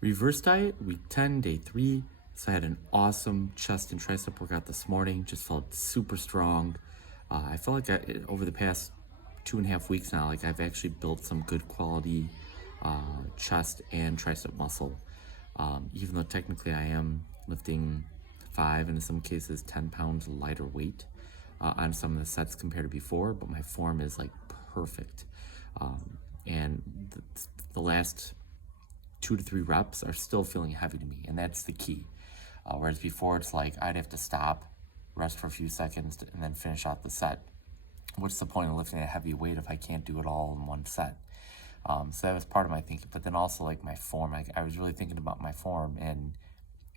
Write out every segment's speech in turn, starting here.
Reverse diet, week 10, day 3. So I had an awesome chest and tricep workout this morning. Just felt super strong. I feel like over the past 2.5 weeks now, like I've actually built some good quality chest and tricep muscle. Even though technically I am lifting 5 and in some cases 10 pounds lighter weight on some of the sets compared to before, but my form is like perfect. And the last 2 to 3 reps are still feeling heavy to me, and that's the key. Whereas before it's like I'd have to stop, rest for a few seconds, and then finish out the set. What's the point of lifting a heavy weight if I can't do it all in one set? So that was part of my thinking. But then also like my form, I was really thinking about my form, and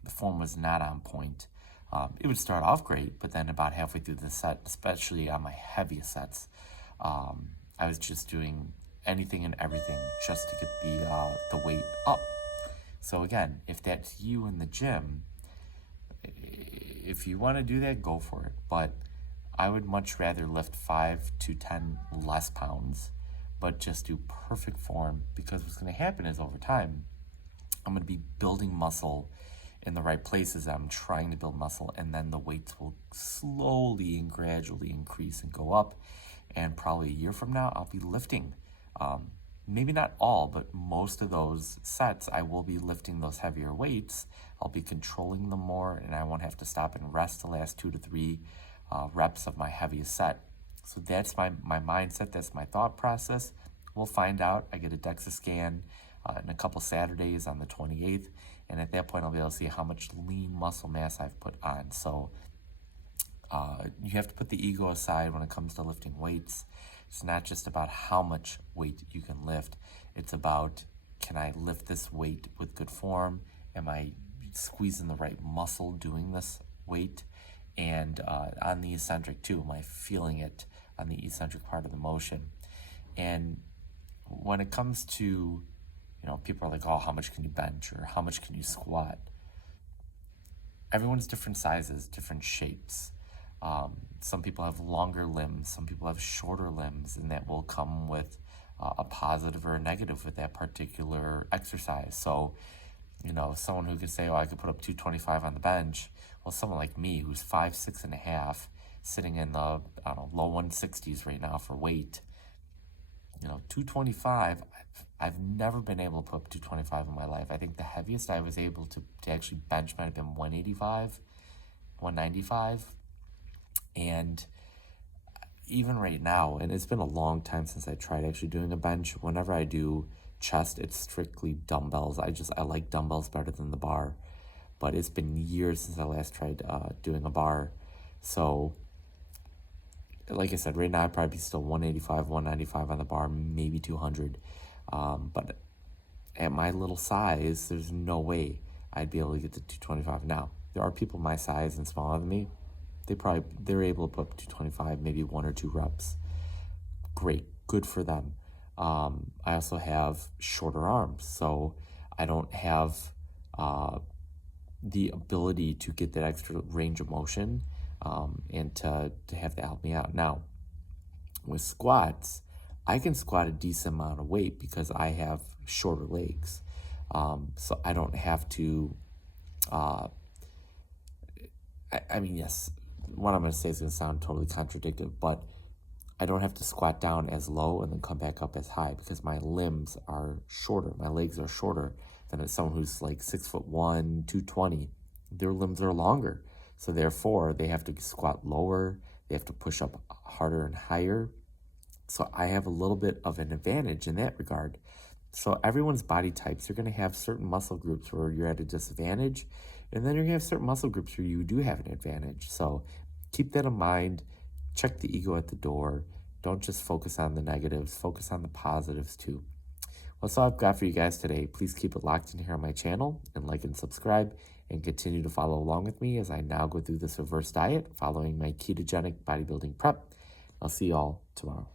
the form was not on point. It would start off great, but then about halfway through the set, especially on my heaviest sets, I was just doing anything and everything just to get the weight up. So again, if that's you in the gym, if you want to do that, go for it. But I would much rather lift 5 to 10 less pounds, but just do perfect form, because what's going to happen is over time, I'm going to be building muscle in the right places. I'm trying to build muscle, and then the weights will slowly and gradually increase and go up. And probably a year from now, I'll be lifting. Maybe not all, but most of those sets, I will be lifting those heavier weights. I'll be controlling them more, and I won't have to stop and rest the last 2 to 3 reps of my heaviest set. So that's my mindset. That's my thought process. We'll find out. I get a DEXA scan in a couple Saturdays on the 28th, and at that point, I'll be able to see how much lean muscle mass I've put on. So you have to put the ego aside when it comes to lifting weights. It's not just about how much weight you can lift. It's about, can I lift this weight with good form? Am I squeezing the right muscle doing this weight? And on the eccentric too, am I feeling it on the eccentric part of the motion? And when it comes to, people are like, oh, how much can you bench or how much can you squat? Everyone's different sizes, different shapes. Some people have longer limbs, some people have shorter limbs, and that will come with a positive or a negative with that particular exercise. So, someone who could say, oh, I could put up 225 on the bench. Well, someone like me who's 5'6.5", sitting in the low 160s right now for weight, 225, I've never been able to put up 225 in my life. I think the heaviest I was able to actually bench might have been 185, 195. And even right now, and it's been a long time since I tried actually doing a bench. Whenever I do chest, it's strictly dumbbells. I like dumbbells better than the bar. But it's been years since I last tried doing a bar. So, like I said, right now I'd probably be still 185, 195 on the bar, maybe 200. But at my little size, there's no way I'd be able to get to 225 now. There are people my size and smaller than me. They're able to put up 225, maybe 1 or 2 reps. Great, good for them. I also have shorter arms, so I don't have the ability to get that extra range of motion and to have that help me out. Now, with squats, I can squat a decent amount of weight because I have shorter legs. So I don't have to, yes, what I'm going to say is going to sound totally contradictory, but I don't have to squat down as low and then come back up as high because my limbs are shorter. My legs are shorter than someone who's like 6'1", 220. Their limbs are longer. So therefore, they have to squat lower. They have to push up harder and higher. So I have a little bit of an advantage in that regard. So everyone's body types, you're going to have certain muscle groups where you're at a disadvantage, and then you're going to have certain muscle groups where you do have an advantage. So keep that in mind. Check the ego at the door. Don't just focus on the negatives. Focus on the positives too. Well, that's all I've got for you guys today. Please keep it locked in here on my channel and like and subscribe, and continue to follow along with me as I now go through this reverse diet following my ketogenic bodybuilding prep. I'll see you all tomorrow.